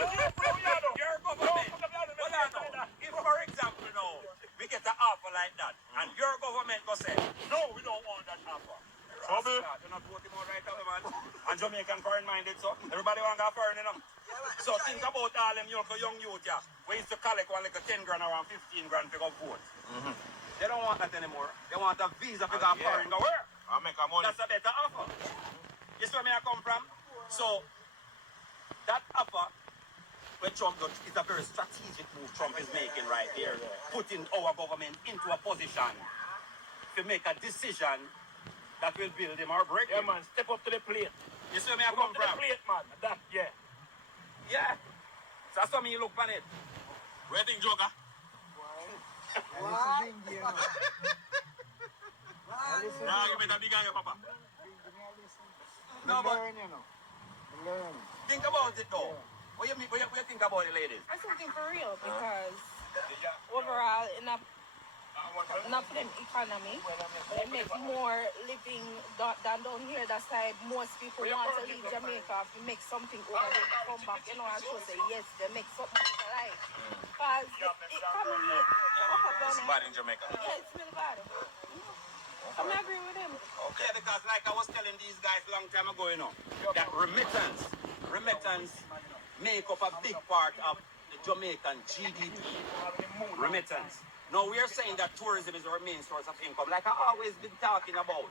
Your government, if for example now, we get an offer like that, and your government go say, no, we don't want that offer. You're not voting more right away, man. And Jamaican foreign minded, so everybody want to go foreign, you know. So think about all them young youth, yeah. We used to collect one like a 10 grand or 15 grand to go vote. They don't want that anymore. They want a visa to go foreign. Go where? I make a money. That's a better offer. You see where I come from? So that offer, when Trump does, is a very strategic move Trump is making right here. Putting our government into a position to make a decision that will build him or break him. Yeah, man, step up to the plate. You see where I come from? The plate, man. That, yeah. Yeah. So that's how me look on it. Where do you think, Joker? What? Nah, you better big on your papa. No, but think about it though. What you think about it, ladies? I something for real because overall, enough for them economy, they make more living than down here. That's why most people want to leave Jamaica to make something over there to come back, you know, and so say yes, they make something in their life. Because the economy It's bad in Jamaica. Yeah, it's really bad. I'm not agreeing with him. Okay, because like I was telling these guys a long time ago, you know, that remittance make up a big part of the Jamaican GDP. Remittance. Now we are saying that tourism is our main source of income, like I always been talking about.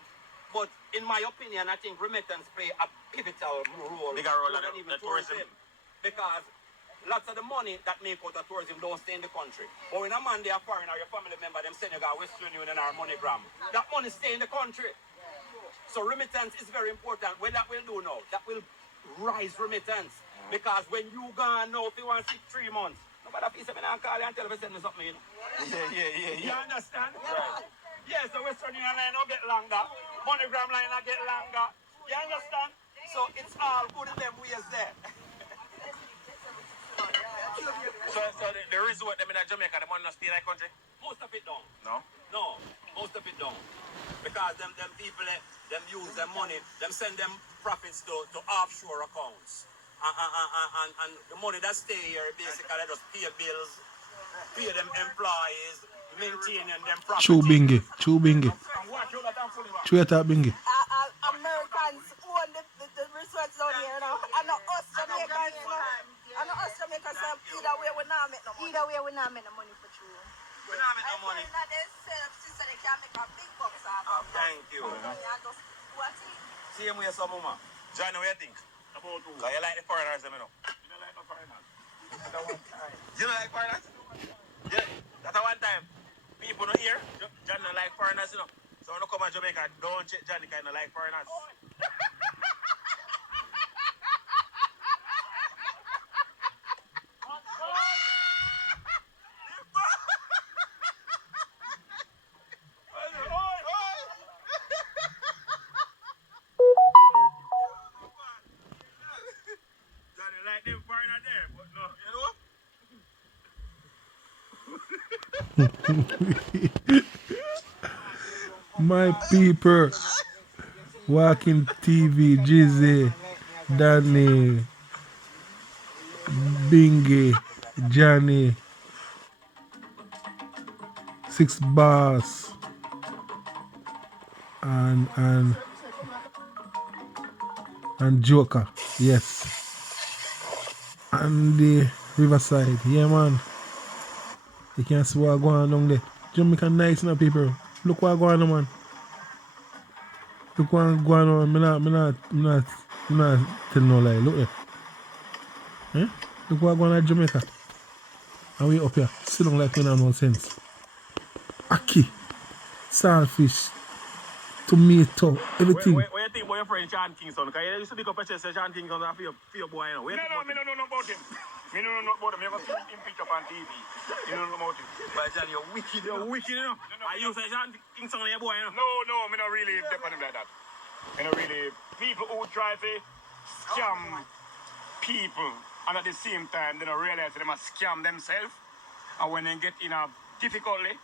But in my opinion, I think remittance play a pivotal role. Bigger role than even tourism. Because lots of the money that make out of tourism don't stay in the country. But when a man they are foreign or your family member, them Senegal, Western Union or MoneyGram, that money stay in the country. So remittance is very important. What that will do now, that will rise remittance. Because when you gone now, if you want 3 months, nobody feels me and call you and tell me send me something, you know. Yeah. You understand? Right. Yes, the Western Union line will get longer. MoneyGram line will get longer. You understand? So it's all good in them ways there. So the resort them in Jamaica, the money not stay in that country? Most of it don't. No? No, most of it don't. Because them people, them use them money, them send them profits to offshore accounts. And the money that stay here, basically, just pay bills, pay them employees, maintaining them property. Chew bingy. Chew that bingy. Americans own the resorts down here, you know. And not us Jamaicans, you know. And not us Jamaicans, either way we not make no money. Either way we not make no money for true. We not make no money. And they sell sister, they can make a big bucks out of it. Thank you. Same way some mama. Johnny, what you think? About who? Because you like the foreigners, you know? You don't like no foreigners. You don't like foreigners? Yeah. That's a one time. People don't hear. Johnny don't like foreigners, you know? So when you come to Jamaica, don't check Johnny kind of like foreigners. Johnny like them foreigners there, but no. You know? My people. Walking TV, dRIZZY, Danny, Bingy, Johnny, 6 Bars, and Joker, yes. And the Riverside, yeah man. You can see what going on down there. Jamaica nice now, people. Look what going on, man. Look what going on. I'm not telling no lie. Look there. Eh? Look what going on at Jamaica. And we up here, sit down like we don't have no sense. Aki, saltfish, tomato, everything. What you think about your friend Sean Kingston? Because you used to pick up a chest say Sean Kingston for your boy, you know. No, me don't know about him. Me don't know about him. You ever see him pick up on TV? You don't know about him. But Johnny, you're wicked. You're wicked, you know. Are you say Sean Kingston your boy, you know? No, me not really depend on him like that. Me not really. People who try to scam people and at the same time they don't realize they must scam themselves. And when they get in a difficulty,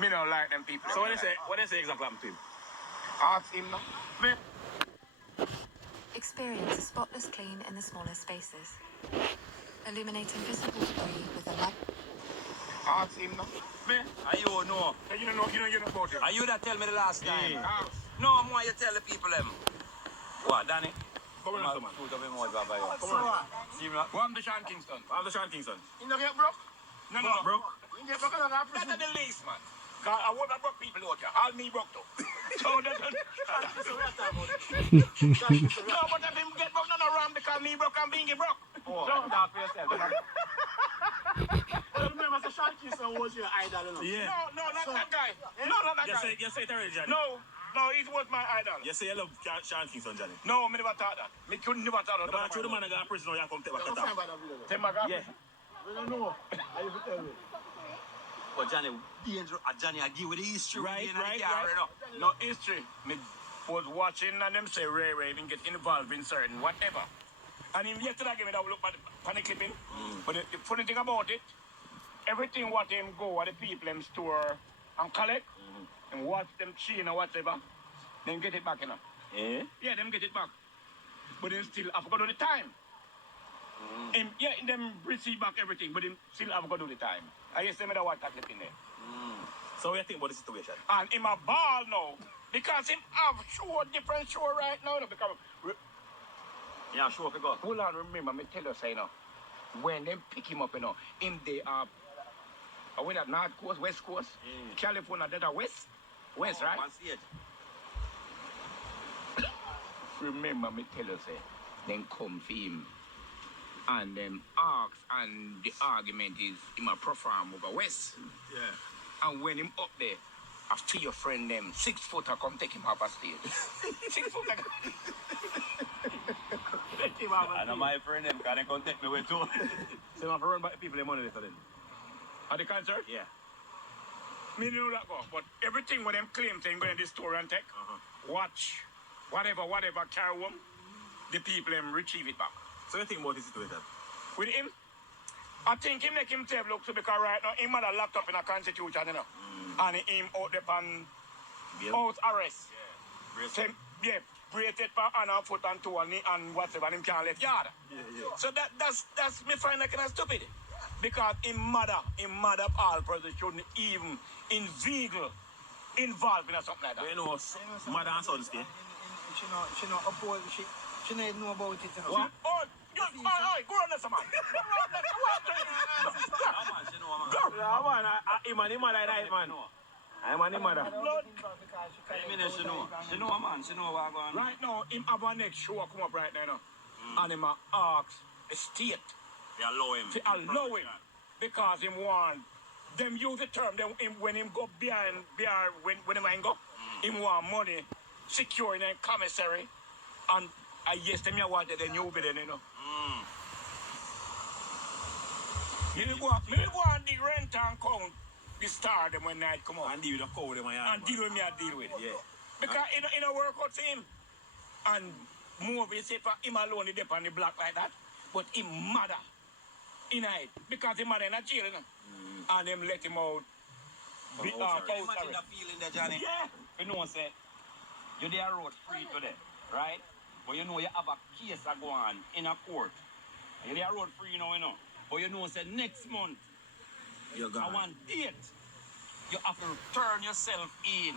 me don't like them people. So when they say example happen to him? Ask him now. Experience a spotless clean in the smallest spaces. A illuminating visible debris with a light. Ask him now. Me? Are you know? You don't know about him. Are you that tell me the last time? Ask. No, I'm why you tell the people them. What, Danny? Come on, man. Shoot up him out, Baba. So what? See me? Well, I'm the Sean Kingston. I'm the Sean Kingston. You don't get broke? No, bro. You get broke, I don't have That's prison. the least, man. Cause I want to broke people out here. All me broke too. So that's So what I'm talking about? no, but if him get broke, no wrong because me broke and being broke. Oh, So- talk for yourself. Well, remember, so Sean Kingston was your idol, you know? Yeah. No, not that guy. No, not that guy. You say it already, Johnny. No, it was my idol. You say you love Sean Kingston, Johnny. No, me never thought that. Me couldn't never thought that. No, but I told the man I got prison now, you come take back Don't the find top. by the video. Take my guy. Yeah. We don't know. I used to tell you. But Johnny, danger. Johnny, I give you the history. Right, in the right, car, right. you know. No history. Me was watching and them say Ray even get involved in certain whatever. And him yesterday gave me that look at the clipping. But the funny thing about it, everything what him go at the people them store and collect and watch them chain or whatever, then get it back, you know. Eh? Yeah, them get it back. But then still have to go do the time. Him, yeah, them receive back everything, but him still have to go do the time. I guess them that what that clipping there. So what do you think about the situation? And him a ball now. Because him have different show right now. Because Yeah, sure, if you go. hold on, remember, me tell you, say, you know, when them pick him up, you know, him they are with that North Coast, West Coast, California, that are West, right? Man, see it. Remember, me tell you, say, then come for him, and them ask, and the argument is him a perform over West. Yeah. And when him up there, after your friend them, 6 footer come take him off a stage. 6 footer. Take him off a I know my friend them can come take me with too. So you have to run back the people the money later then? At the concert? Yeah. Me know that go, but everything what them claim saying going to the store and take, watch, whatever, carry home, the people them retrieve it back. So you think about the situation? With him, I think him make himself look to because right now him had a locked up in a constitution, you know, and him out there on out arrest. Same, yeah, braided for hand and foot and toe and knee and whatever, and him can't let yard. So that's me find that kind of stupid. Because him mother of all brothers shouldn't even involved in something like that. But you know, mother and son stay. She know oppose. She don't know about it, you know. What? Oh, go on there, man. Yeah, man, him and him mother right, man. I'm and him mother. She know, man. She know what going on. Right now, him have a next show come up right now, you know. And him a ask the state They allow him. to allow him because him want them use the term when him go behind when him go, him want money secure in a commissary and I yes them you want the new bid, you know. Me go on the rent and count the star them when night come out And deal with the cow them and deal with me I deal with. Yeah. Because in a work out for him. And more we say for him alone he dep on the block like that. But him mother in it. Because him mother in a jail, you know. And them let him out. Imagine that feeling there, Johnny. Yeah. You know, say, you there road free today, right? But you know you have a case that go on in a court. You there road free, you know. But you know, say, next month, You're I gone. want date. You have to turn yourself in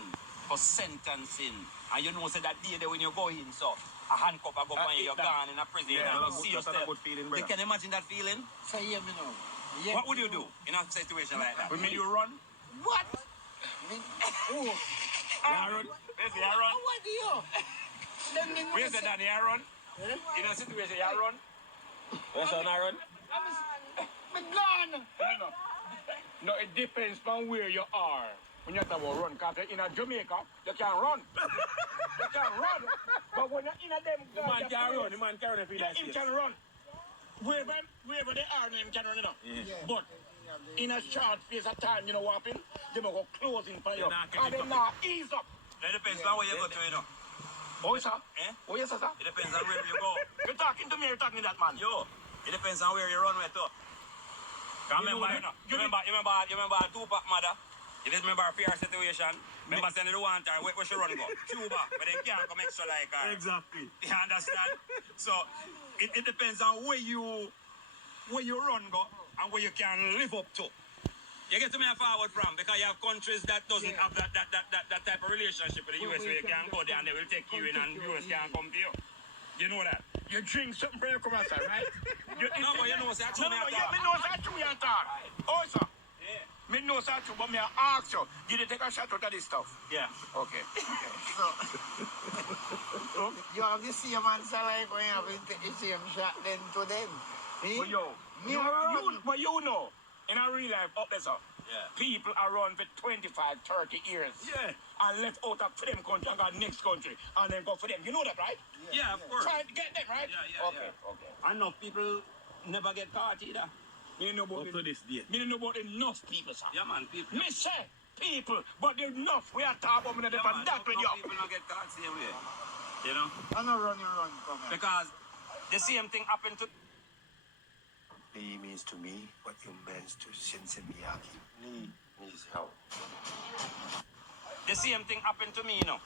for sentencing. And you know, say, that day there when you go in, so a handcuff I go on you, you're gone in a prison. Yeah, and you that's see a yourself. good feeling, You brother. can imagine that feeling? So hear me now. Yeah, What would you do in a situation like that? Would you run? What? Oh, Aaron? Where's the Aaron? what do you? Where's the Danny Aaron? In a situation, Aaron? Where's son Aaron? Me gone. No, it depends on where you are. When you have to run, because in a Jamaica, you can't run. You can't run. But when you're in a them The man can run, the man can run if he likes him it. can run. Wherever they are, him can run, you know. Yeah. But in a short space of time, you know what happen? They will go closing for you. They not catch And it then up. now ease up. It depends on where you go to, you know. Oh, sir? Eh? Oh, yes, sir? It depends on where you go. You're talking to me, you're talking to that man. Yo, it depends on where you run with too. Remember Tupac mother? If you remember a fair situation, remember sending the one time, where she run go? Cuba, but then can't come extra like her. Exactly. You understand? So, it depends on where you where you run go and where you can live up to. You get to me a forward from because you have countries that doesn't have that type of relationship with the US where you can go there and they will take you in and US can't come to you. You know that? You drink something for your commercial, right? No, but you know what's that? No, yeah, me know that too, you talk. Also, me know that too, but me ask you, did you take a shot out of this stuff? Yeah. Okay. So, you have the same answer like when you have the same shot then to them. But yo, but you know, in a real life, up there, so, people are run for 25, 30 years. Yeah. And left out of them country and go next country and then go for them. You know that, right? Yeah, of course. Try to get them, right? Yeah. Okay. Enough people never get caught either. Me know about me know about enough people, sir. Yeah, man, people. Me say people, but enough. We are talking about that with you. People don't get caught same way. You know? I know run, come on. Because the same thing happened to Lee means to me what you meant to Shinsen Miyagi. Lee means help. the same thing happened to me, you know.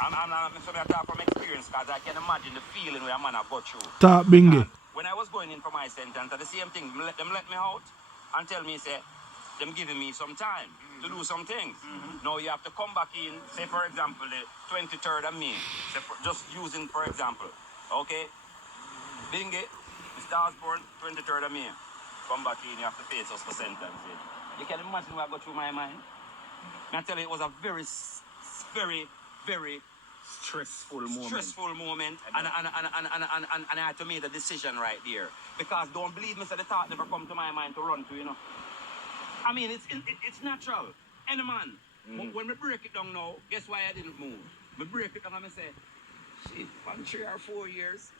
I'm talk from experience because I can imagine the feeling where a man have got through. Talk bingy. When I was going in for my sentence, the same thing. Let me out and tell me, say, them giving me some time to do some things. Now you have to come back in, say for example, the 23rd of May. Just using for example. Okay? Bingy, Mr. Osborne, 23rd of May. Come back in, you have to face us for sentencing. You can imagine what got through my mind. I tell you, it was a very stressful moment. And I had to make the decision right there. Because don't believe me, so the thought never come to my mind to run to, you know. I mean, it's natural. Any man. When we break it down now, guess why I didn't move? We break it down and I say, shit, for 3 or 4 years,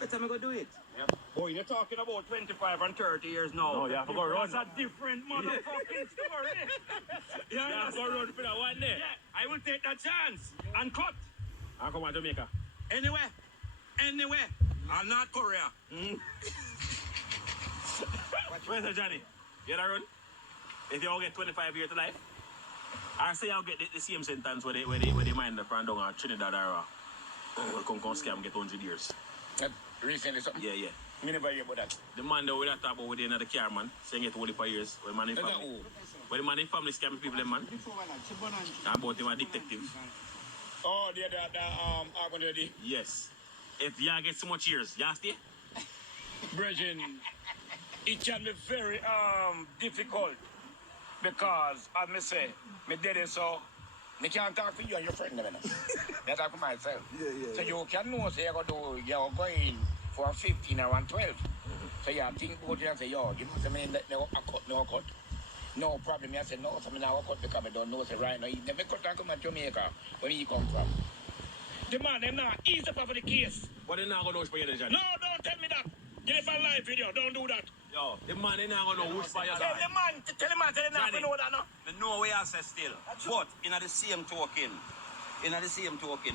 better me go do it. Yep. Boy, you're talking about 25 and 30 years now. No, you have to go run. That's a different motherfucking story. You have to go run for that one day. Yeah, I will take that chance and cut. I'll come to Jamaica. Anyway, I'm not Korea. Where's the Johnny? You know run? If you all get 25 years to life, I say I'll get the same sentence where they mind the front down or Trinidad or come scam get 100 years. Recently something? Yeah. Me never hear about that. The man that we talk about with another car man, saying it only for years. When man in family. When the man in family scamming people, them man. About him a detective. Oh, the already. Yes. If you get so much years, you stay? Brethren, it can be very difficult because, as me say, me daddy so, me can't talk for you and your friend, I talk for myself. Yeah. So you can know, say, you're going for 15 or 12. So you think about it and say, yo, you know what I mean, no cut. No problem, I say, no, so I now cut because I don't know, say, right now, he never cut and come to Jamaica, where he come from. The man, them not easy for the case. But they're not going to know for you, Johnny. No, don't tell me that. Get it for live video, don't do that. Yo, the man ain't not going to which by your side. Tell the man, they're not going to know that, no? I know where I say still. But, in the same token,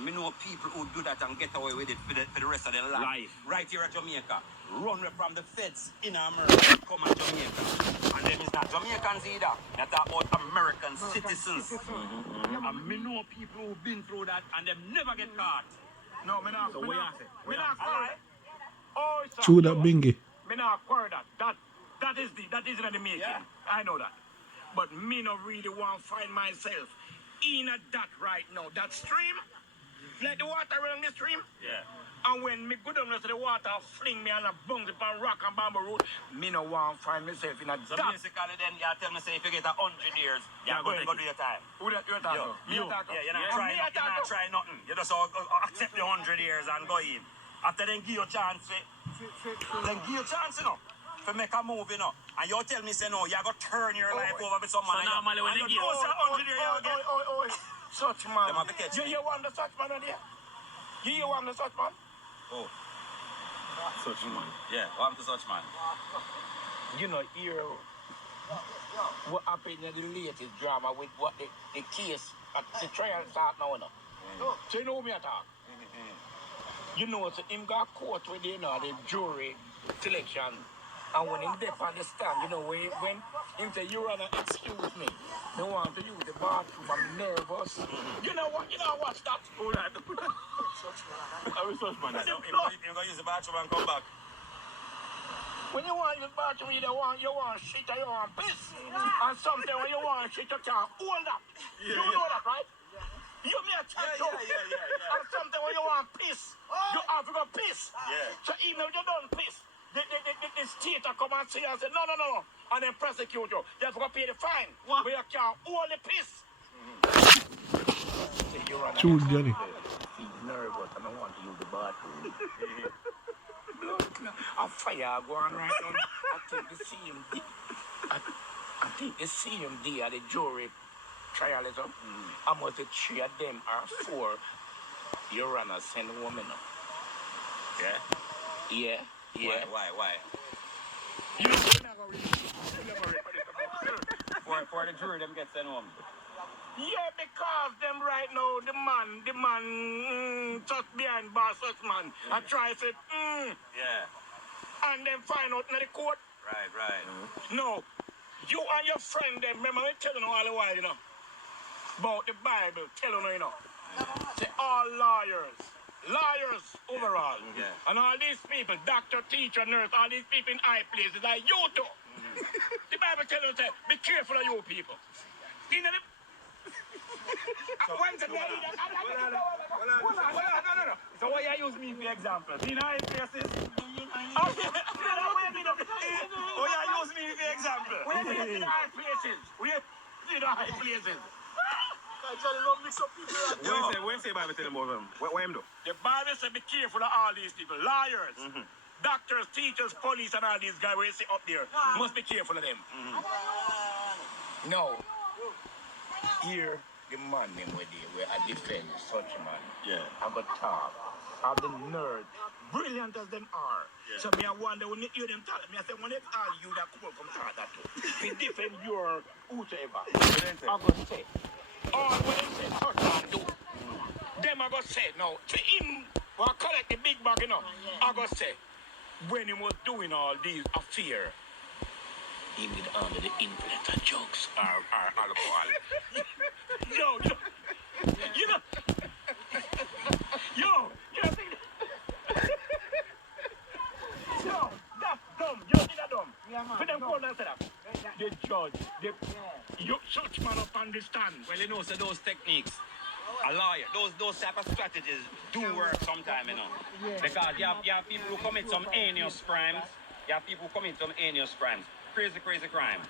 me know people who do that and get away with it for the rest of their life. Right here at Jamaica. Run away from the feds in America, come at Jamaica. And them is not Jamaicans either. They talk about American citizens. And me know people who've been through that and them never get caught. No, me not. So what you say? Me not quarrel. Oh, it's Chew that bingy. Me not quarrel that. That is in the making. Yeah. I know that. But me not really want to find myself in that right now. That stream, let the water run the stream. Yeah. And when me go down to the water, fling me on a bounce upon rock and bamboo root, me no want to find myself in a so that. Basically then you tell me say if you get 100 years, you're going to go do your time. Who that you're talking? You. Yeah, you're not trying nothing. You just accept the 100 years and go in. After then give you a chance, you know, to make a move, you know. And you tell me, say, no, you're going to turn your life over with someone. So normally when you give 100 years, such man. You want the such man on there? You want the such man? Oh. Such man. Yeah, want the such man. You know, here, what happened in the latest drama with what the case, the trial start now, no? So you know me at all? You know, so him got caught with, you know, the jury selection. And when him there on the stand, you know, when him say, Your Honor, excuse me, they want to use the bathroom, I'm nervous. You know what? You know what's that? All right. I will such man. You're going to use the bathroom and come back. When you want use bathroom, you want shit or you want piss. And sometimes when you want shit, you can't hold that. You know that, right? You may have chat too. And sometimes when you want piss, you have to go piss. So even if you don't piss, the state will come and say and say, no. And then prosecute you. You have to go pay the fine. But you can't hold the piss. True, Johnny. Nervous, I don't want to use the bathroom. A fire going right on. I think the CMD at the jury trial is up. I must say 3 of them are 4 Your Honor send women up. Yeah. Why? You never read For the jury, them get sent home. Yeah, because them right now, the man, just behind bars, such man, I try to say, Yeah. and then find out in the court. Right. No, you and your friend, them, remember me telling you all the while, about the Bible, telling you, say all liars overall. Yeah. And all these people, doctor, teacher, nurse, all these people in high places, like you too. The Bible tells you, say, be careful of you people. You know, no. So why you use me for example? In high places? Oh, you use me for example? Where in high places? Where in high places? When say Bible tell them about them? What him do? The Bible says be careful of all these people. Liars, doctors, teachers, police, and all these guys where you see up there. Must be careful of them. No. Here, the man them where I defend such a man. Yeah. I got talk. Of the nerds, brilliant as them are. So me I wonder when you hear them talk, me I say when it's all you that come talk that too. To defend your whosoever. I go say, all what they say such man do. Them I go say, no, to him, what collect the big bag, I go say, when he was doing all these affairs, he did under the influence of drugs or alcohol. That's dumb. You see that dumb? For them call and say that. The judge, you such man up understand. Well, so those techniques, a lawyer, those type of strategies do work sometime, Because you have people who commit some heinous crimes. Crazy crime.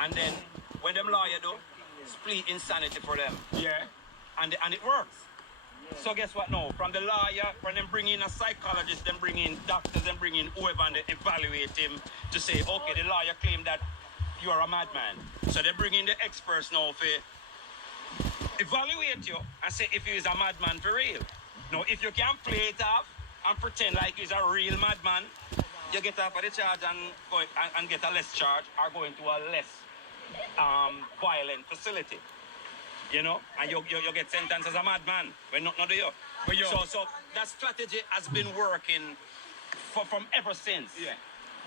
And then, when them lawyer do, split insanity for them. Yeah. And it works. So guess what now? From the lawyer, when them bring in a psychologist, them bring in doctors, them bring in whoever, and they evaluate him to say, okay, the lawyer claimed that you are a madman. So they bring in the experts now for evaluate you and say if he is a madman for real. Now, if you can play it off and pretend like he's a real madman, you get off of the charge and get a less charge or go into a less violent facility. And you get sentenced as a madman. When not do you. So that strategy has been working from ever since. Yeah.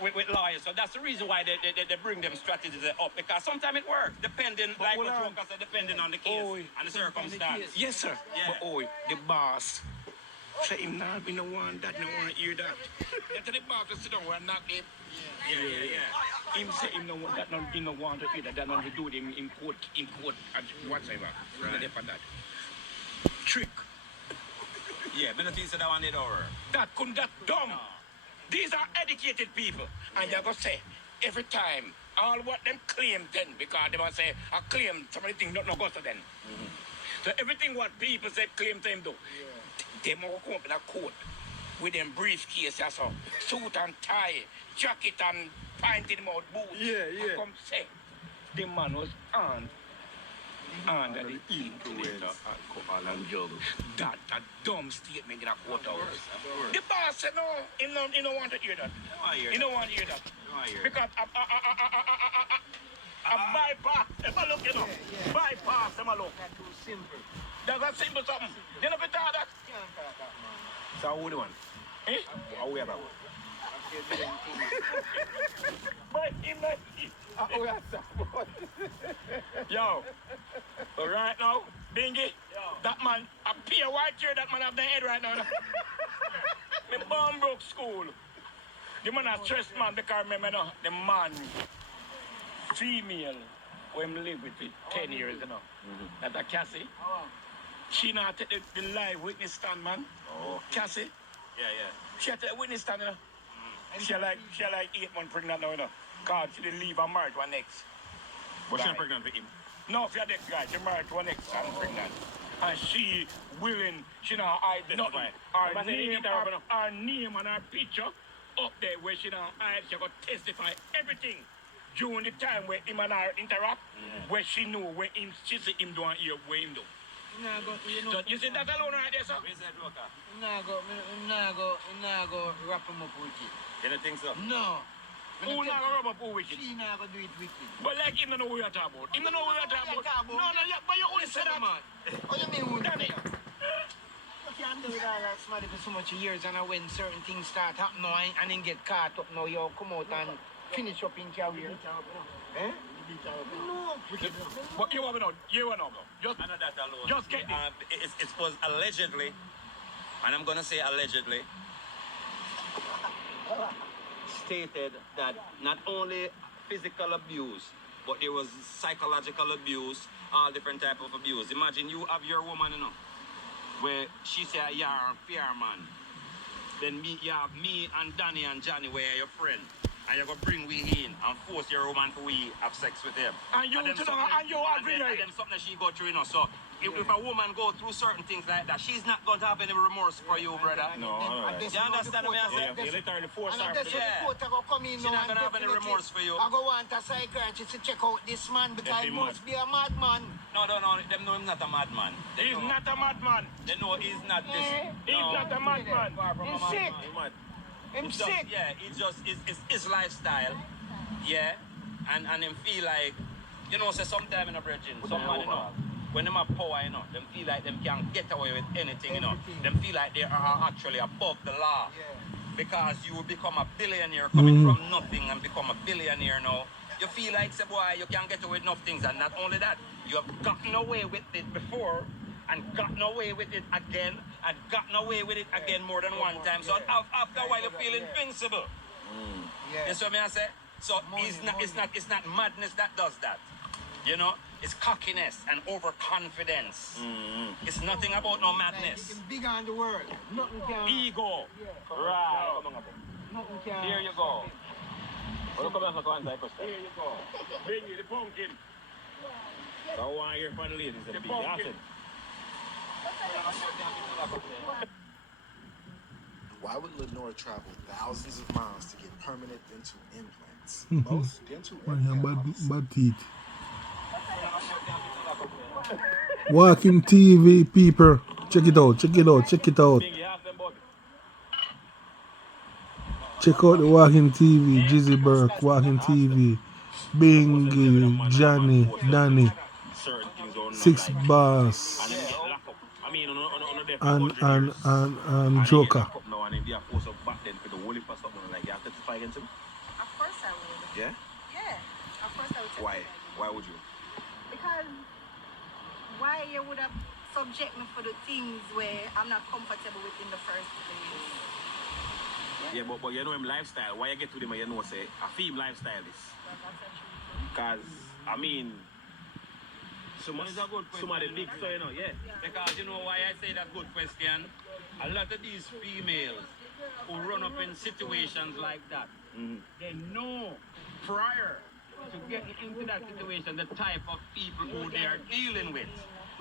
With lawyers. So that's the reason why they bring them strategies up. Because sometimes it works, depending, like what Joker said, depending on the case and the circumstance. Yes, sir. Yeah. But the boss say him not be no one that no one hear that. Get to the boss to sit down and knock him. Yeah. Him say him no one that he no want to hear that not to do him in court and whatever. Right. For that. Trick. Yeah, but nothing said that one did over. That dumb. These are educated people. And they're going to say, every time, all what them claim then, because they will say, I claim some of the things don't go to them. So everything what people say claim to them do, they will come up in a court with them briefcase or so, suit and tie, jacket and pint in mouth, boots. And come say, the man was under the influence of alcohol and drugs. That's a dumb statement in a courthouse. The boss said no, he don't want to hear that. He don't want to hear that. Because a bypass, if I look, bypass, if I look. That's too simple. That's a simple something. You know if you talk that? So who the one? How we have that one? But yo, but right now, Bingy, that man, a pure white chair that man have the head right now. Me bomb broke school. The man a stressed man because remember no, the man, female, when him live with it 10 years, you know. That a Cassie. She not take the live witness stand, man. Oh. Cassie. Yeah. She take the witness stand, you know. She like 8 months pregnant now, you know. Cause she didn't leave her married one next. But she's guy. pregnant with him. No, for your next guy, she married one next and pregnant. And she willing, she not hide nothing. Her name and her picture up there where she not hide, she got testify everything. During the time where him and her interact, where she know where him, she see him do and hear where him do. So you see that alone right there, sir? Nah go wrap him up with it. You don't think so? No. Who not gonna rub up who wicked? She not gonna do it with it. But like him don't know what you're talking about. Him don't know what you're talking about. No, but you only said that. Man. Oh, you mean who? Danny. You can't do it all that somebody for so much years, and when certain things start happening and then get caught up now, you come out and finish up in career. Eh? No. But you want to know, Just That alone. Just get this. It was allegedly, and I'm gonna say allegedly, stated that not only physical abuse, but there was psychological abuse, all different type of abuse. Imagine you have your woman, you know, where she say you're a fair man. Then you have me and Danny and Johnny where you're your friend. And you're going to bring we in and force your woman to we have sex with him. And you agree. And then something that she go through, you know. So if a woman go through certain things like that, she's not going to have any remorse for you, brother. No, alright. You understand what I'm saying? You literally force her. She's not gonna have any remorse for you. I go want a psychiatrist to check out this man because he must be a madman. No. Them know him not a madman. He's not a madman. They know he's not this. He's not a madman. He's sick. Him sick. Yeah, it's his lifestyle. Yeah. And him feel like, you know, say sometime in a bridging, someone, you know, when them have power, you know, them feel like them can get away with anything, you know. Them feel like they are actually above the law. Yeah. Because you will become a billionaire coming from nothing and become a billionaire now. You feel like, say, boy, you can get away with enough things. And not only that, you have gotten away with it before and gotten away with it again and gotten away with it again more than one time. So after a while, you feel invincible. You see what I say? So it's not madness that does that. You know, it's cockiness and overconfidence. It's nothing about no madness. It's big on the world. Nothing can. Ego. Right. Nothing can. Here you go. Well, come back to answer your question. Here you go. Bring me the pumpkin. So I want to hear from the ladies and the big accent. Why would Lenore travel thousands of miles to get permanent dental implants? Most dental implants. Bad teeth. Walking TV, people. Check it out. Check out the Walking TV, Drizzy Burke, Walking TV, Bingy, Johnny, Danny, 6 Bars, and Joker. Of course I would. Yeah? Yeah, of course I would. Why? Why would you? Because why you would have subject me for the things where I'm not comfortable with in the first place. Yeah, but you know him lifestyle. Why you get to them and you know say a theme lifestyle is? Because I mean some of the big so you know, yeah. Because you know why I say that good question? A lot of these females who run up in situations like that, they know prior to getting into that situation the type of people who they are dealing with.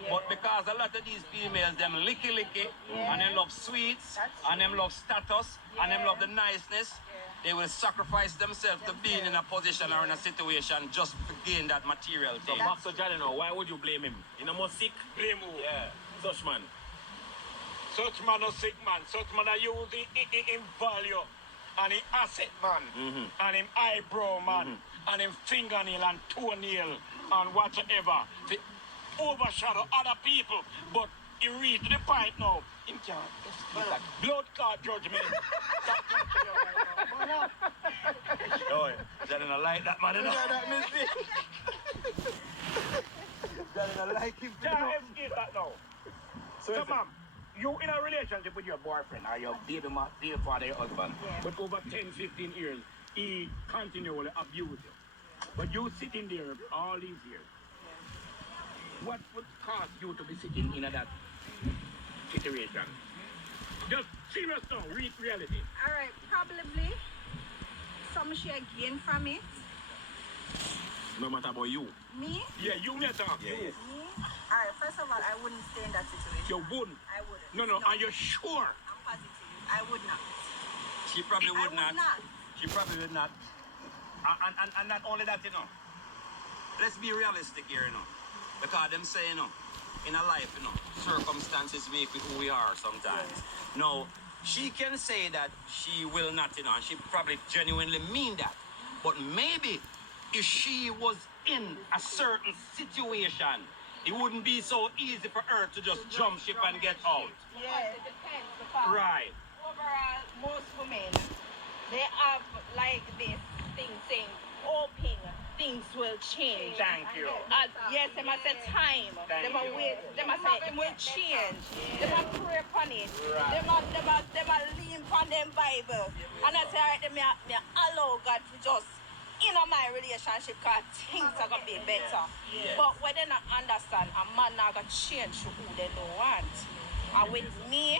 But because a lot of these females, them licky, and them love sweets, and them love status, and them love the niceness, they will sacrifice themselves to being in a position or in a situation just to gain that material So thing. back to Johnny now, why would you blame him? You know more sick? Blame who? Yeah. Such man. Such man or sick man. Such man are using in value. And him asset man. And him eyebrow man. And him fingernail and toenail and whatsoever. To overshadow other people. But he reach the point now. Him can't escape that blood clot judgment. Yo, Johnny don't like that man, you know? Johnny don't like him. Can't escape that now. So come on. you in a relationship with your boyfriend or your baby father, your husband, but over 10, 15 years, he continually abused you. But you sitting there all these years. What would cause you to be sitting in that situation? Just serious now, reality. Alright, probably some share gain from it. No matter about you. Me? Yeah, you may talk. Yeah, you. Me? Alright, first of all, I wouldn't stay in that situation. You wouldn't? I wouldn't. No, are you sure? I'm positive. I would not. She probably would I not. would not. She probably would not. And not only that, you know. Let's be realistic here, you know. Because them say, you know, in a life, you know, circumstances make it who we are sometimes. Now, she can say that she will not, you know, and she probably genuinely mean that. But maybe if she was in a certain situation, it wouldn't be so easy for her to just jump ship and get out. Yeah, it depends. Because Right. overall, most women, they have like this thing saying, hoping things will change. Thank you. Yes, they must say time. They must wait. They must say it will change. They must pray upon it. They must lean upon them Bible. And I say, alright, me allow God to just my relationship because things are gonna be better. But when they not understand, a man not gonna change to who they don't want. And with me,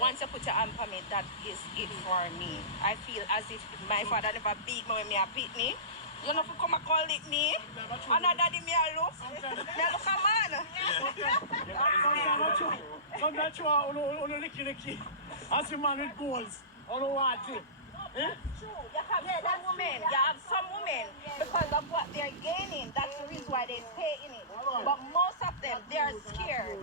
once I put your hand on me, that is it for me. I feel as if my father never beat me when me a beat me. You know, if you come and call it me, and a daddy me a look a man. Sometimes you are on a licky. As a man with goals, on a water. True. You have some women, because of what they're gaining, that's the reason why they stay in it. But most of them, they're scared.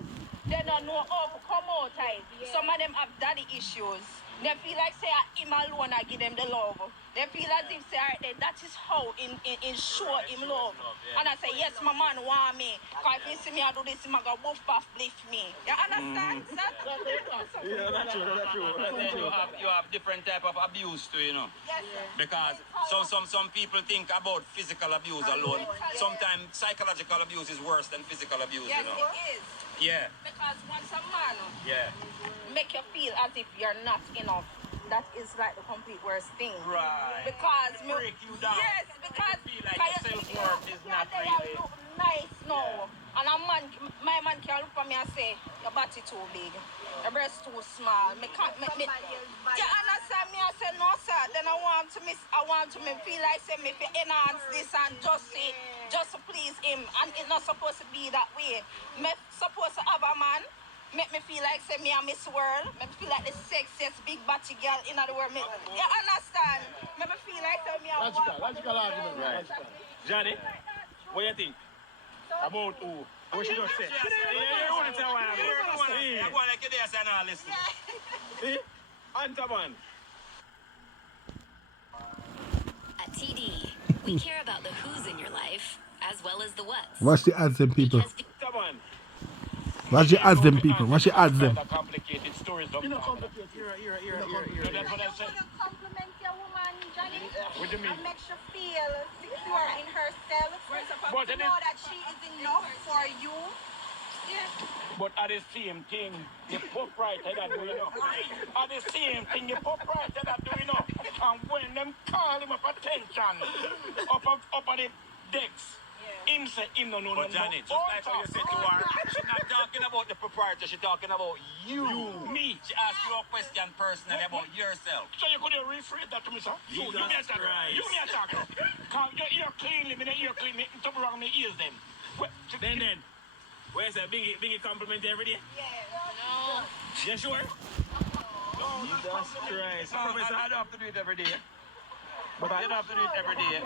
They don't know how to come out of it. Some of them have daddy issues. They feel like say him alone I give them the love. They feel as if say alright, that is how in show him love. And I say yes, my man want me. Cause if he see me I do this, he gonna woof off lift me. You understand? Yeah, that's true. You have different type of abuse too, you know. Yes, sir. Because some people think about physical abuse alone. Sometimes psychological abuse is worse than physical abuse, Yes, you know. it is. Yeah. Because once a man Yeah. make you feel as if you're not enough, that is like the complete worst thing. Right. Because break you down. Yes, because you feel like your self-worth is not they really. look nice now. And my man can look at me and say, your body too big, your breast too small. Me can't you understand me? I say no, sir. Then I want to feel like say me to enhance this and just to please him. And it's not supposed to be that way. Me supposed to have a man. Make me feel like say me a Miss World. Make me feel like the sexiest big body girl in the world. You understand? Make me feel like say me a Logical argument. Right. Johnny, what do you think? About who? What she just said? You want to tell what I'm going like this and all listen. See? Antaman. At TD, we care about the who's in your life as well as the what's. Watch the ads, them people. Antaman. Watch the ads, them people. Watch the ads, them. Complicated stories. You know, complicated. Here. That's what I said. compliment your woman, Johnny. What do you mean? And makes you feel secure in herself. But To know that she is enough for you. Yeah. But at the same thing, the proprietor that do you know. At the same thing, the proprietor that do you know. And when them call him up attention, up at the decks, him say him no know. But Johnny, just like how you said to her, she's not talking about the proprietor, she's talking about you. Me. She asked you a question personally about yourself. So you could rephrase that to me, sir? You me attack. You me attack. Come your ear cleanly, me the ear clean me to wrong me ears them. Then. Where's that biggie compliment every day? Yeah. No. You sure? Jesus Christ. I don't have to do it every day. But I don't have to do it every day.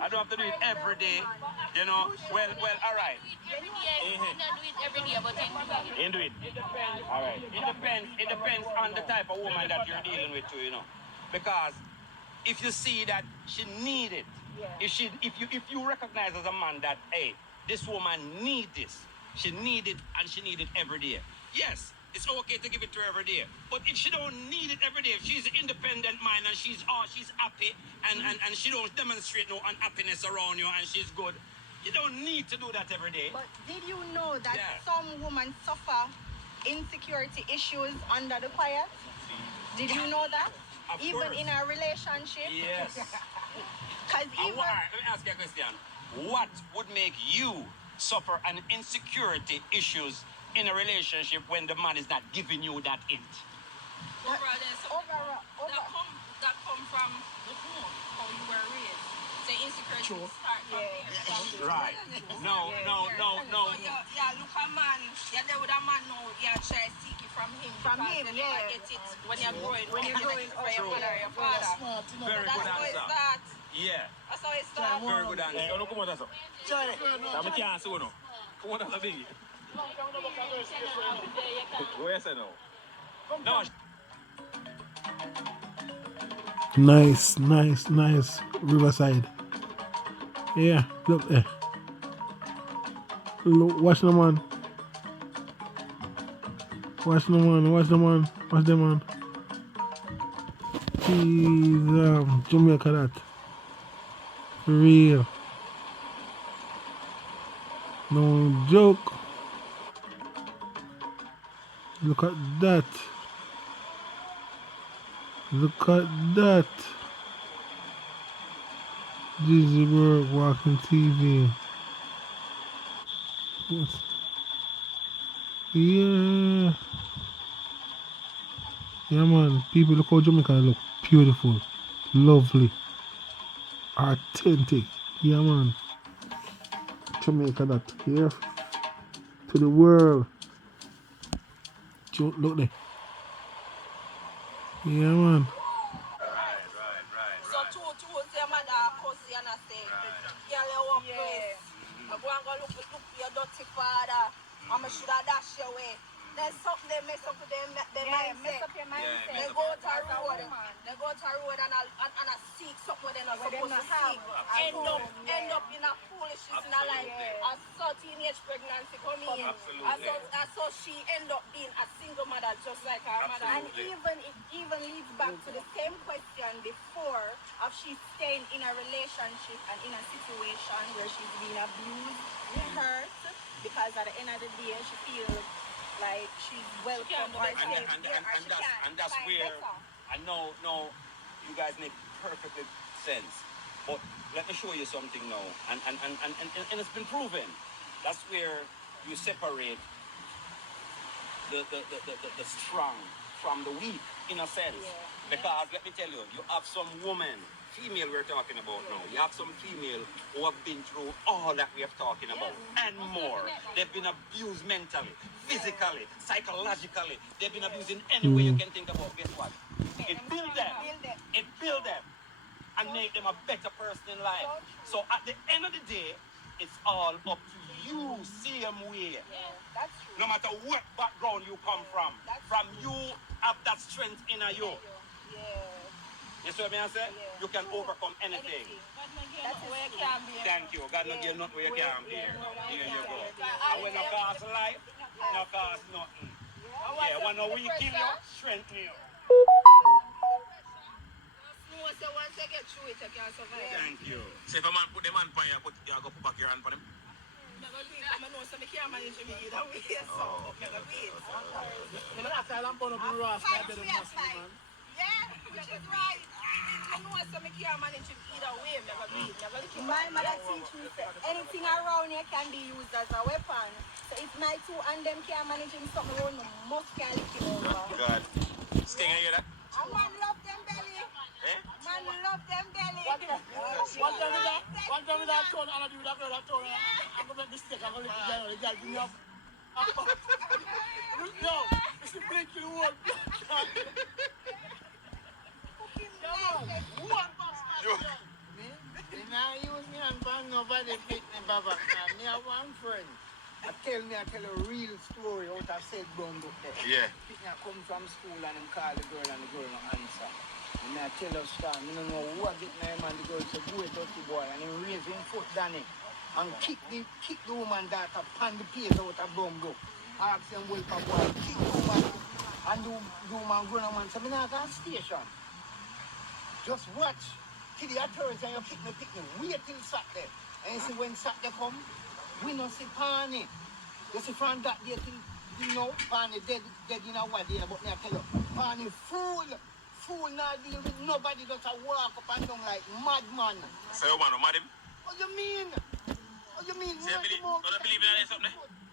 I don't have to do it every day. You know, well, all right. Ain't do it. All right. It depends on the type of woman that you're dealing with too, you know. Because if you see that she need it, if you recognize as a man that, hey, this woman need this, she need it and she need it every day. Yes, it's okay to give it to her every day. But if she don't need it every day, if she's an independent mind and she's happy and she don't demonstrate no unhappiness around you and she's good, you don't need to do that every day. But did you know that some women suffer insecurity issues under the quiet. Did you know that? Of Even course. in a relationship. Yes. Because even Let me ask you a question. What would make you suffer an insecurity issues in a relationship when the man is not giving you that hint? overall, That come from the home, how you were raised. The insecurity start from there. Right. No. So yeah, look a man, you're there with a man now, you try to seek it from him. You never get it when you're growing up. Your mother or your father. Very That's good how it answer. starts. Yeah. That's how it starts. Very good answer. Hey, come on, that's up. I can't see no. Come on, that's a biggie. Where is it now? No. Nice. Riverside. Yeah, look there. Look, watch the man. Watch the man. Jeez, Jamaica that. For real. No joke. Look at that. Dizzy Burke walking TV. Yes. Yeah. Yeah, man. People, look how Jamaica look. Beautiful. Lovely. Authentic. Yeah, man. Jamaica that. Yeah. To the world. Look there. Yeah, man. So two say mother cussy and I say, girl you walk place. I go and go look your dirty father. I should have dash your way. There's something they mess up with them mindset. mess up your mindset. They go to a road and I seek something where they're not supposed to seek. End up in a foolishness in a life. A 13-year pregnancy come in. I saw she end up being a single mother just like her mother. And it even leads back to the same question before of she staying in a relationship and in a situation where she's being abused, hurt, because at the end of the day she feels like she's welcome or safe. And that's where I know you guys make perfectly sense. But let me show you something now. And it's been proven. That's where you separate the strong from the weak in a sense. Because let me tell you, you have some woman, female we're talking about now. You have some female who have been through all that we are talking about and more. They've been abused mentally, physically, psychologically. They've been abused in any way you can think about. Guess what? It build them. It build them and make them a better person in life. So at the end of the day, it's all up to you, same way. That's true. No matter what background you come from you have that strength in you. You see what I say? You can overcome anything. That's where you can be. Thank you. God not give nothing where you can't be. Here you go. And when no cost life, no cost nothing. Yeah, when no weak kill you, strengthen you. So once you get through it, you can survive. Thank you. So if a man put them hand on you, you go put back your hand on him. I know so I can't manage me either way. So never do it. Yeah, which is right. I know so I can't manage him either way. Never do it. My mother teach me that anything around here can be used as a weapon. So if my two and them can't manage him something around them, most can lick him over. God. Sting, you hear that? A man love them belly. Eh? Man love them belly. One time with that tone, and I do that girl that tone, I'm going to make mistake, I'm going to lick the girl, give me up. Yo, it's the blink in the world. One bastard. Me now use me and bang nobody pick me back. Me have one friend. I tell a real story out of said ground up there. Yeah. Pick me come from school and him call the girl and the girl no answer. And I tell her star, I don't know what bit my man, the girl said, go a dirty boy, and he raise him foot down it and kick the woman daughter pan the place out of Brumbo. Ask him wake up boy, kick the woman and the woman grown up man say, me not go station. Just watch till the turns and you pick me. Wait till Saturday. And you see when Saturday come, we no see Pani. You see from that day till You know, Pani dead in a what there, but me I tell you, Pani fool not deal with nobody just a walk up and down like madman. So you want to mad him? What you mean? What you mean? Say, don't believe in that something?